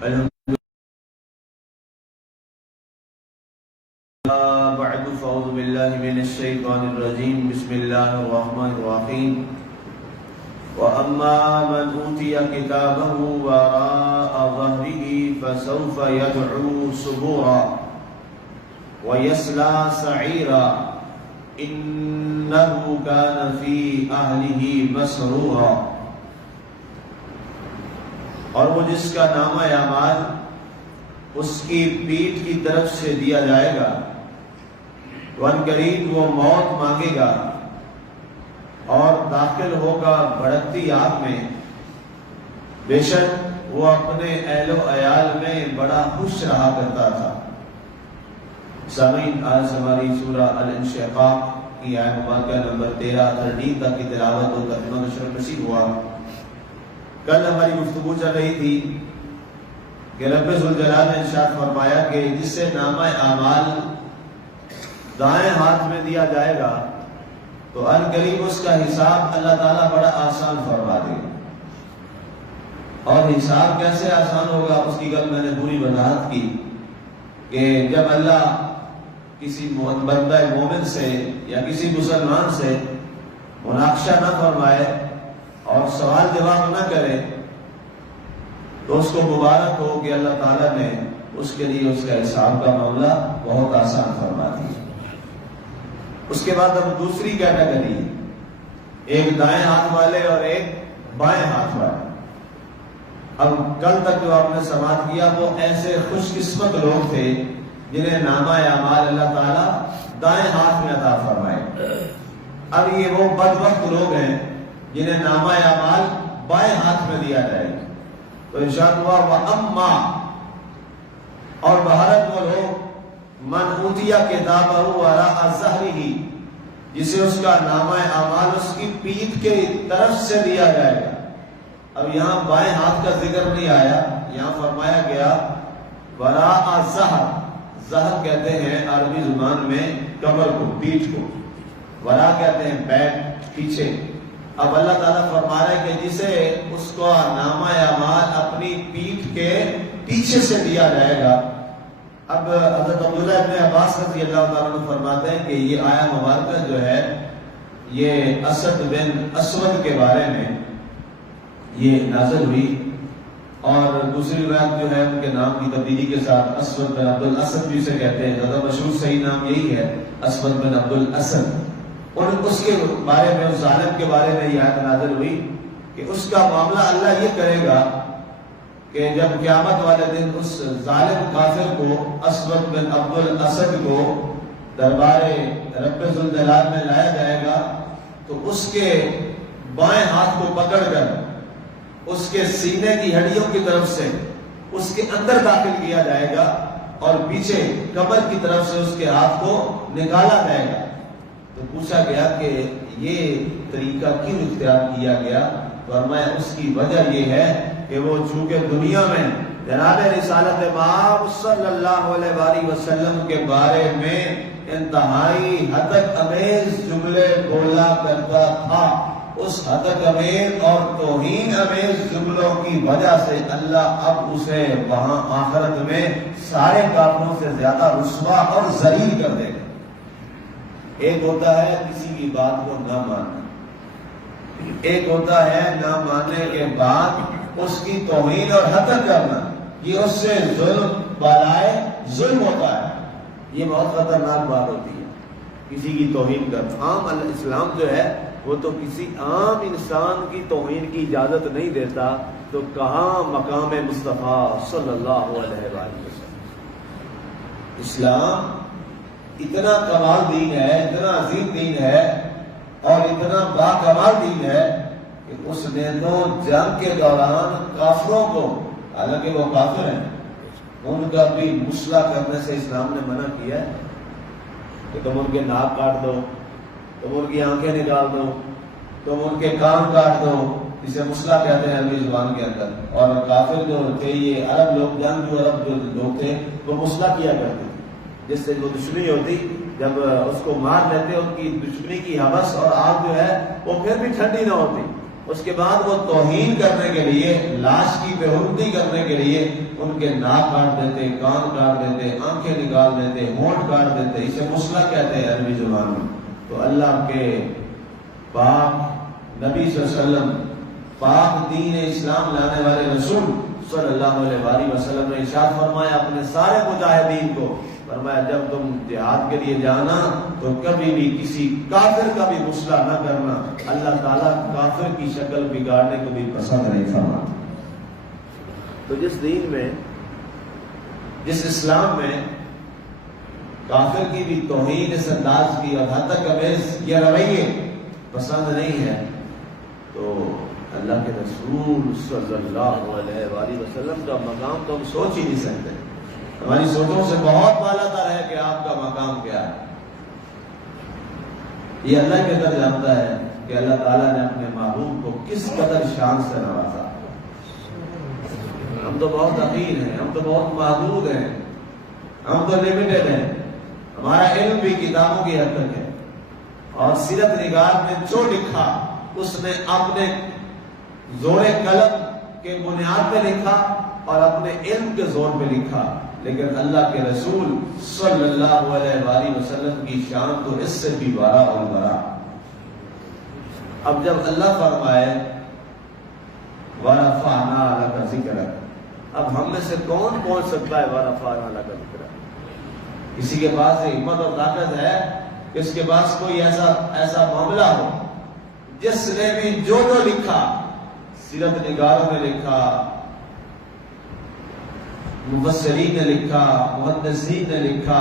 بعد فاعوذ بالله من الشيطان الرجيم بسم الله الرحمن الرحيم وأما من أوتي كتابه وراء ظهره فسوف يدعو ثبورا ويصلى سعيرا إنه كان في أهله مسرورا۔ اور وہ جس کا نامہ اعمال اس کی پیٹھ کی طرف سے دیا جائے گا، عنقریب وہ موت مانگے گا اور داخل ہوگا بھڑکتی آگ میں، بے شک وہ اپنے اہل و عیال میں بڑا خوش رہا کرتا تھا۔ سامعین، آج ہماری سورہ الانشقاق کی آیت مبارکہ نمبر 13 تک کی تلاوت و ترجمہ نشر نصیب ہوا۔ کل ہماری گفتگو چل رہی تھی کہ رب ذوالجلال نے ارشاد فرمایا کہ جسے نامہ اعمال دائیں ہاتھ میں دیا جائے گا تو عنقریب اس کا حساب اللہ تعالیٰ بڑا آسان فرما دے گا۔ اور حساب کیسے آسان ہوگا اس کی کل میں نے پوری وضاحت کی کہ جب اللہ کسی بندہ مومن سے یا کسی مسلمان سے مناقشہ نہ فرمائے اور سوال جواب نہ کرے تو اس کو مبارک ہو کہ اللہ تعالیٰ نے اس کے لیے اس کا حساب کا معاملہ بہت آسان فرما دیا۔ اس کے بعد اب دوسری کیٹیگری، ایک دائیں ہاتھ والے اور ایک بائیں ہاتھ والے۔ اب کل تک جو آپ نے سماعت کیا وہ ایسے خوش قسمت لوگ تھے جنہیں نامہ اعمال اللہ تعالیٰ دائیں ہاتھ میں عطا فرمائے۔ اب یہ وہ بدبخت لوگ ہیں جنہیں نامہ اعمال بائیں ہاتھ میں دیا جائے گا۔ تو ارشاد ہوا وَأَمَّا، اور بہرحال وہ لوگ من اوتیا کتابہ وراء ظہرہ، جسے اس کا نامہ اعمال اس کی پیٹھ کے طرف سے دیا جائے گا۔ اب یہاں بائیں ہاتھ کا ذکر نہیں آیا، یہاں فرمایا گیا وراء ظہر۔ ظہر کہتے ہیں عربی زبان میں کمر کو، پیٹھ کو، وراء کہتے ہیں بیک، پیچھے۔ اب اللہ تعالیٰ فرما رہا ہے کہ جسے اس کو نامہ اعمال اپنی پیٹھ کے پیچھے سے دیا جائے گا۔ اب حضرت عبداللہ ابن عباس رضی اللہ تعالیٰ عنہ فرماتے ہیں کہ یہ آیہ مبارکہ جو ہے یہ اسد بن اسود کے بارے میں یہ نازل ہوئی، اور دوسری روایت جو ہے ان کے نام کی تبدیلی کے ساتھ اسود بن عبد الاسد بھی اسے کہتے ہیں، زیادہ مشہور صحیح نام یہی ہے اسود بن عبد الاسد۔ اور اس کے بارے میں، اس ظالم کے بارے میں یہ آیت نازل ہوئی کہ اس کا معاملہ اللہ یہ کرے گا کہ جب قیامت والے دن اس ظالم کافر کو، اسود بن عبد الاسد کو دربار رب ذوالجلال میں لایا جائے گا تو اس کے بائیں ہاتھ کو پکڑ کر اس کے سینے کی ہڈیوں کی طرف سے اس کے اندر داخل کیا جائے گا اور پیچھے کمر کی طرف سے اس کے ہاتھ کو نکالا جائے گا۔ تو پوچھا گیا کہ یہ طریقہ کیوں اختیار کیا گیا؟ فرمایا اس کی وجہ یہ ہے کہ وہ چونکہ دنیا میں جناب رسالت مآب صلی اللہ علیہ وآلہ وسلم کے بارے میں انتہائی حدق امیز جملے بولا کرتا تھا، اس حدق امیز اور توہین امیز جملوں کی وجہ سے اللہ اب اسے وہاں آخرت میں سارے کافروں سے زیادہ رسوا اور ذلیل کر دے گا۔ ایک ہوتا ہے کسی کی بات کو نہ ماننا، ایک ہوتا ہے نہ ماننے کے بعد اس کی توہین اور حقیر کرنا، یہ اس سے ظلم بالائے ظلم ہوتا ہے، یہ بہت خطرناک بات ہوتی ہے کسی کی توہین کرنا۔ عام اسلام جو ہے وہ تو کسی عام انسان کی توہین کی اجازت نہیں دیتا، تو کہاں مقام مصطفیٰ صلی اللہ علیہ وسلم۔ اسلام اتنا کمال دین ہے، اتنا عظیم دین ہے اور اتنا باکمال دین ہے کہ اس نے تو جنگ کے دوران کافروں کو، حالانکہ وہ کافر ہیں، ان کا بھی مسئلہ کرنے سے اسلام نے منع کیا ہے کہ تم ان کے ناک کاٹ دو، تم ان کی آنکھیں نکال دو، تم ان کے کان کاٹ دو، اسے مسئلہ کہتے ہیں عربی زبان کے اندر۔ اور کافر جو تھے، یہ عرب لوگ، عرب جو لوگ تھے وہ مسئلہ کیا کرتے تھے، جس سے وہ دشمنی ہوتی، جب اس کو مار لیتے ان کی دشمنی کی حوث اور آگ جو ہے وہ پھر بھی ٹھنڈی نہ ہوتی، اس کے بعد وہ توہین کرنے کے لیے، لاش کی بے حرمتی کرنے کے لیے ان کے ناک کاٹ دیتے، کان کاٹ دیتے، آنکھیں نکال دیتے، ہونٹ کاٹ دیتے، اسے مسئلہ کہتے ہیں عربی زبان میں۔ تو اللہ کے پاک نبی صلی اللہ علیہ وسلم، پاک دین اسلام لانے والے رسول صلی اللہ علیہ وآلہ وسلم نے ارشاد فرمایا اپنے سارے مجاہدین کو، فرمایا جب تم جہاد کے لیے جانا تو کبھی بھی کسی کافر کا بھی مسئلہ نہ کرنا، اللہ تعالیٰ کافر کی شکل بگاڑنے کو بھی پسند نہیں فرماتا۔ تو جس دین میں، جس اسلام میں کافر کی بھی توہین اس انداز کی اور حد تک امیز یہ رویے پسند نہیں ہے، تو اللہ کے رسول صلی اللہ علیہ وآلہ وسلم کا مقام تو ہم سوچ ہی نہیں سکتے، ہماری سوچوں سے بہت بالا تر ہے کہ آپ کا مقام کیا ہے۔ یہ اللہ کے در جانتا ہے کہ اللہ تعالیٰ نے اپنے محبوب کو کس قدر شان سے نوازا۔ ہم تو بہت حقیر ہیں، ہم تو بہت محدود ہیں، ہم تو لمیٹڈ ہیں، ہمارا علم بھی کتابوں کی حد تک ہے، اور سیرت نگار نے جو لکھا اس نے اپنے زور قلم کے بنیاد پہ لکھا اور اپنے علم کے زور پہ لکھا، لیکن اللہ کے رسول صلی اللہ علیہ وآلہ وسلم کی شان تو اس سے بھی بڑا اور بڑا۔ اب جب اللہ فرمائے وَرَفَعْنَا لَكَ ذِكْرَكَ، اب ہم میں سے کون پہنچ سکتا ہے وَرَفَعْنَا لَكَ ذِكْرَكَ؟ کسی کے پاس ہمت اور طاقت ہے کہ اس کے پاس کوئی ایسا معاملہ ہو جس نے بھی جو لکھا، سیرت نگاروں نے لکھا، مفسرین نے لکھا، محدثین نے لکھا،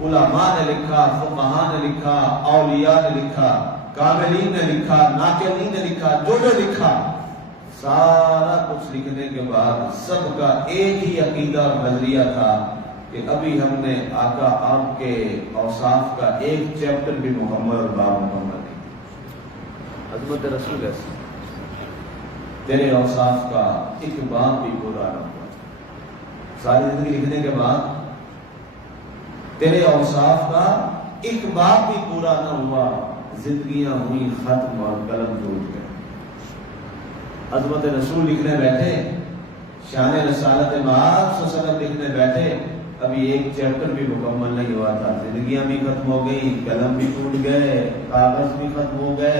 علماء نے لکھا، فقہاء نے لکھا، اولیاء نے لکھا، کاملین نے لکھا، ناقلین نے لکھا، جو لکھا، سارا کچھ لکھنے کے بعد سب کا ایک ہی عقیدہ اور نظریہ تھا کہ ابھی ہم نے آقا آپ کے اوصاف کا ایک چیپٹر بھی مکمل اور باب مکمل نہیں۔ عظمت رسول ایسی، تیرے اوصاف کا ایک باب بھی پورا نہ ہوا، ساری زندگی لکھنے کے بعد تیرے اوصاف کا ایک باب بھی پورا نہ ہوا، زندگیاں ہوئی ختم اور قلم ٹوٹ گئے۔ عظمت رسول لکھنے بیٹھے، شان رسالت مآب صلی اللہ علیہ وسلم لکھنے بیٹھے، ابھی ایک چیپٹر بھی مکمل نہیں ہوا تھا، زندگیاں بھی ختم ہو گئی، قلم بھی ٹوٹ گئے، کاغذ بھی ختم ہو گئے،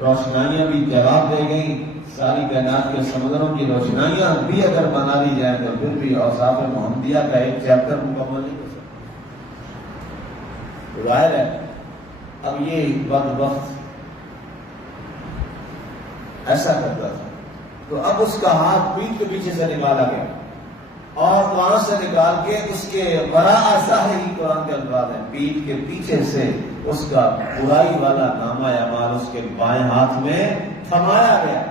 روشنائیاں بھی جواب دے گئیں، ساری کائنات کے سمندروں کی روشنائیاں بھی اگر بنا لی جائیں تو پھر بھی اوصاف محمدیہ کا ایک چیپٹر مکمل نہیں ہو سکتا۔ ظاہر ہے اب یہ بدبخت ایسا کرتا تھا، تو اب اس کا ہاتھ پیٹھ کے پیچھے سے نکالا گیا اور وہاں سے نکال کے اس کے وراء ظاہری قرآن کے الفاظ ہیں، پیٹھ کے پیچھے سے اس کا برائی والا نامہ اعمال اس کے بائیں ہاتھ میں تھمایا گیا۔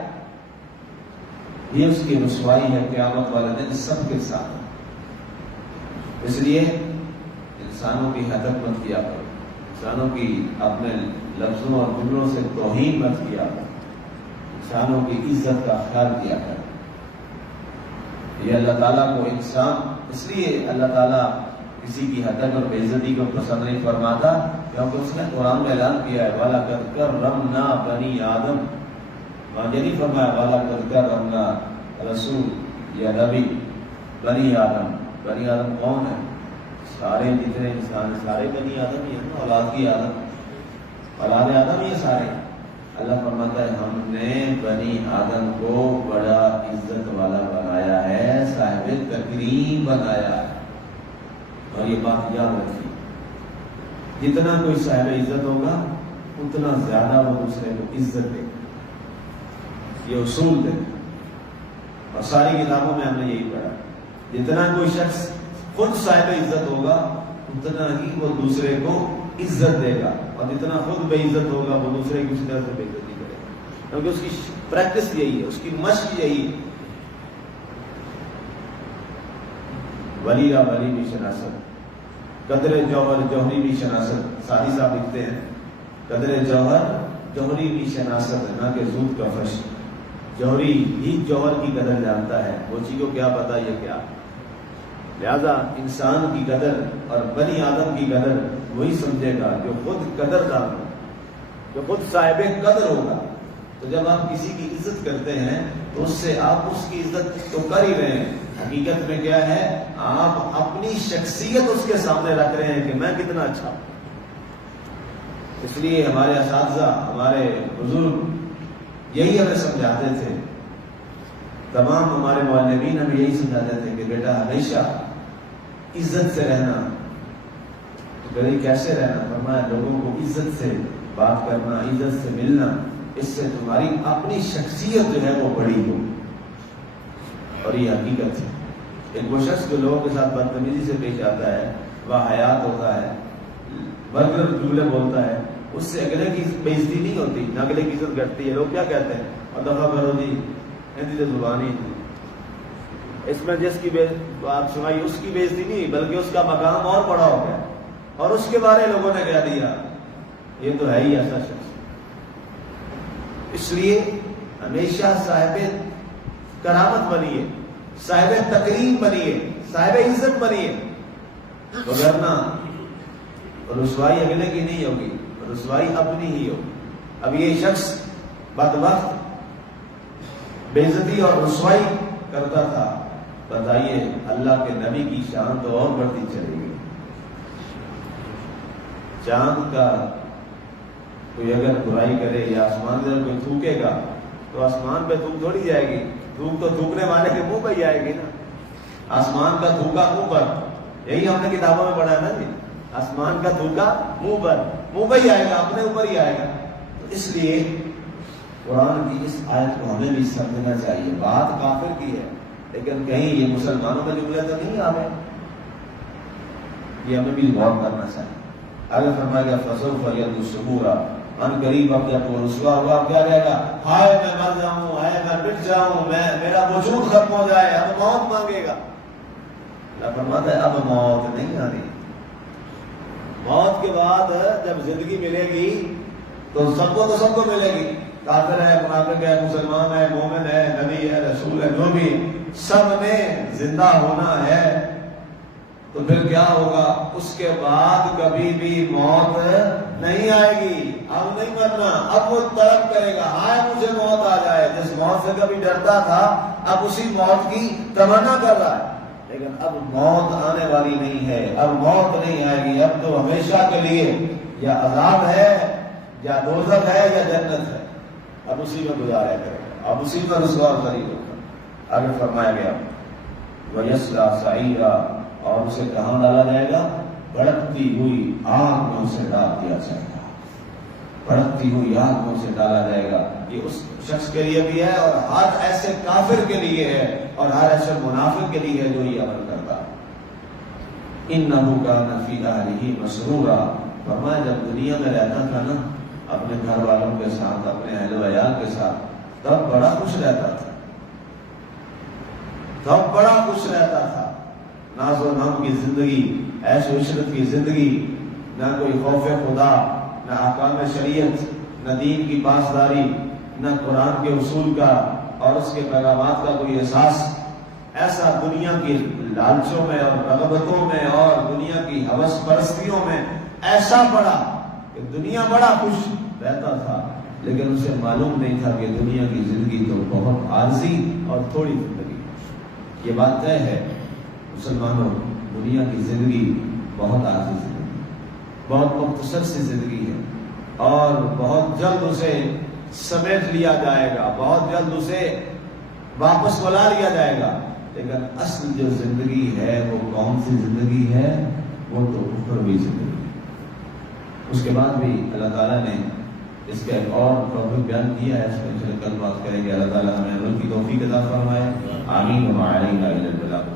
یہ اس کی رسوائی ہے قیامت والے دن سب کے ساتھ۔ اس لیے انسانوں کی حدت مت کیا کرو، انسانوں کی اپنے لفظوں اور جملوں سے توہین مت کیا کرو، انسانوں کی عزت کا خیال کیا کرو۔ یہ اللہ تعالیٰ کو انسان، اس لیے اللہ تعالیٰ کسی کی حدت اور بے عزتی کو پسند نہیں فرماتا، کیونکہ اس نے قرآن میں اعلان کیا ہے وَلَقَدْ كَرَّمْنَا بَنِي آدَمَ، یہ نہیں فرمایا وَلَقَدْ كَرَّمْنَا رسول یا نبی بنی آدم۔ بنی آدم کون ہے؟ سارے جتنے انسان سارے بنی آدم ہی ہیں، اولاد کی آدم، اولاد آدم ہی سارے۔ اللہ فرماتا ہے ہم نے بنی آدم کو بڑا عزت والا بنایا ہے، صاحب تکریم بنایا ہے۔ اور یہ بات یاد رکھیے، جتنا کوئی صاحب عزت ہوگا اتنا زیادہ وہ دوسرے کو عزت دے گا، یہ اصول دے گا۔ اور ساری کتابوں میں ہم نے یہی پڑھا، جتنا کوئی شخص خود صاحب عزت ہوگا اتنا ہی وہ دوسرے کو عزت دے گا، اور جتنا خود بے عزت ہوگا وہ دوسرے کی اسی طرح سے بے عزتی کرے گا، کیونکہ اس کی پریکٹس یہی ہے، اس کی مشق یہی ہے۔ ولی را ولی بھی شناست، قدر جوہر جوہری بھی شناست۔ سادی صاحب لکھتے ہیں قدر جوہر جوہری بھی شناست، نہ کہ زود کا فرش۔ جوہری ہی جوہر کی قدر جانتا ہے، وہ چیز کو کیا پتا یہ کیا۔ لہذا انسان کی قدر اور بنی آدم کی قدر وہی سمجھے گا جو خود قدردان ہو، جو خود صاحب قدر ہوگا۔ تو جب آپ کسی کی عزت کرتے ہیں تو اس سے آپ اس کی عزت تو کر ہی رہے ہیں، حقیقت میں کیا ہے؟ آپ اپنی شخصیت اس کے سامنے رکھ رہے ہیں کہ میں کتنا اچھا ہوں۔ اس لیے ہمارے اساتذہ، ہمارے بزرگ یہی ہمیں سمجھاتے تھے، تمام ہمارے معلمین ہمیں یہی سمجھاتے تھے کہ بیٹا ہمیشہ عزت سے رہنا۔ تو کیسے رہنا؟ فرمایا لوگوں کو عزت سے بات کرنا، عزت سے ملنا، اس سے تمہاری اپنی شخصیت جو ہے وہ بڑی ہو۔ اور یہ حقیقت ہے۔ ایک وہ شخص جو لوگوں کے ساتھ بدتمیزی سے پیش آتا ہے، وہ حیات ہوتا ہے، برگر جملے بولتا ہے، اس سے اگلے کی بےعزتی نہیں ہوتی، نہ اگلے کی عزت گھٹتی ہے۔ لوگ کیا کہتے ہیں؟ اور دفعہ کرو جی، ہندی تو زبانی اس میں جس کی بات سنائی اس کی بےعزتی نہیں، بلکہ اس کا مقام اور بڑا ہو گیا، اور اس کے بارے لوگوں نے کہہ دیا یہ تو ہے ہی ایسا شخص۔ اس لیے ہمیشہ صاحب کرامت بنیے، صاحب تکریم بنیے، صاحب عزت بنیے، وگرنہ رسوائی اگلے کی نہیں ہوگی، رسوائی اپنی ہی ہوگی۔ اب یہ شخص بدبخت بے عزتی اور رسوائی کرتا تھا، بتائیے اللہ کے نبی کی شان تو اور بڑھتی چلے گی۔ چاند کا کوئی اگر برائی کرے یا آسمان میں کوئی تھوکے گا تو آسمان پہ تھوک تھوڑی جائے گی، تھوک تو تھوکنے والے کے منہ پہ ہی آئے گی نا۔ آسمان کا تھوکا منہ پر، یہی ہم نے کتابوں میں پڑھا ہے نا جی، آسمان کا تھوکا منہ پر، منہ پہ ہی آئے گا، اپنے اوپر ہی آئے گا۔ تو اس لیے قرآن کی اس آیت کو ہمیں بھی سمجھنا چاہیے۔ بات کافر کی ہے لیکن کہیں یہ مسلمانوں کا جملہ تو نہیں آ گئے، یہ ہمیں بھی غور کرنا چاہیے۔ آگے فرمایا گیا فَسَوْفَ يَدْعُو ثُبُورًا، ان قریب اب جب وہ رسوا ہوا اب کیا رہے گا؟ ہائے میں مر جاؤں، ہائے میں مٹ جاؤں، میرا وجود ختم ہو جائے، اب موت مانگے گا۔ اللہ فرماتا ہے اب موت نہیں آنی، موت کے بعد جب زندگی ملے گی تو سب کو ملے گی، کافر ہے، منافق ہے، مسلمان ہے، مومن ہے، نبی ہے، رسول ہے، جو بھی سب نے زندہ ہونا ہے۔ تو پھر کیا ہوگا؟ اس کے بعد کبھی بھی موت نہیں آئے گی، اب نہیں مرنا، اب وہ طلب کرے گا ہائے مجھے موت آ جائے۔ جس موت سے کبھی ڈرتا تھا اب اسی موت کی تمنا کر رہا ہے، لیکن اب موت آنے والی نہیں ہے، اب موت نہیں آئے گی، اب تو ہمیشہ کے لیے یا عذاب ہے یا دوزخ ہے یا جنت ہے، اب اسی میں گزارا کرے گا، اب اسی پر رسوا ذریع ہوگا۔ آگے فرمایا گیا وَيَصْلَىٰ سَعِيرًا، اور اسے کہاں ڈالا جائے گا؟ بھڑکتی ہوئی آگ میں اسے ڈال دیا جائے گا، بھڑکتی ہوئی آگ میں اسے ڈالا جائے گا۔ یہ اس شخص کے لیے بھی ہے اور ہر ایسے کافر کے لیے ہے اور ہر ایسے منافق کے لیے ہے جو یہ عمل کرتا ہے۔ إِنَّهُ كَانَ فِي أَهْلِهِ مَسْرُورًا، فرمایا جب دنیا میں رہتا تھا نا اپنے گھر والوں کے ساتھ، اپنے اہل و عیال کے ساتھ، تب بڑا خوش رہتا تھا، تب بڑا خوش رہتا تھا، ناز و نام کی زندگی، عیش و عشرت کی زندگی، نہ کوئی خوف خدا، نہ احکام شریعت، نہ دین کی پاسداری، نہ قرآن کے اصول کا اور اس کے پیغامات کا کوئی احساس۔ ایسا دنیا کی لالچوں میں اور رغبتوں میں اور دنیا کی ہوس پرستیوں میں ایسا پڑا کہ دنیا بڑا خوش رہتا تھا، لیکن اسے معلوم نہیں تھا کہ دنیا کی زندگی تو بہت عارضی اور تھوڑی زندگی۔ یہ بات طے ہے مسلمانوں، دنیا کی زندگی بہت عارضی زندگی، بہت مختصر سی زندگی ہے اور بہت جلد اسے سمیٹ لیا جائے گا، بہت جلد اسے واپس بلا لیا جائے گا۔ لیکن اصل جو زندگی ہے وہ کون سی زندگی ہے؟ وہ تو اخروی زندگی۔ اس کے بعد بھی اللہ تعالیٰ نے اس کا ایک اور ٹاپک بیان کیا ہے، اس پر کل بات کریں گے۔ اللہ تعالیٰ ہمیں عمل کی توفیق عطا فرمائے، آمین۔ وما علینا الا البلاغ۔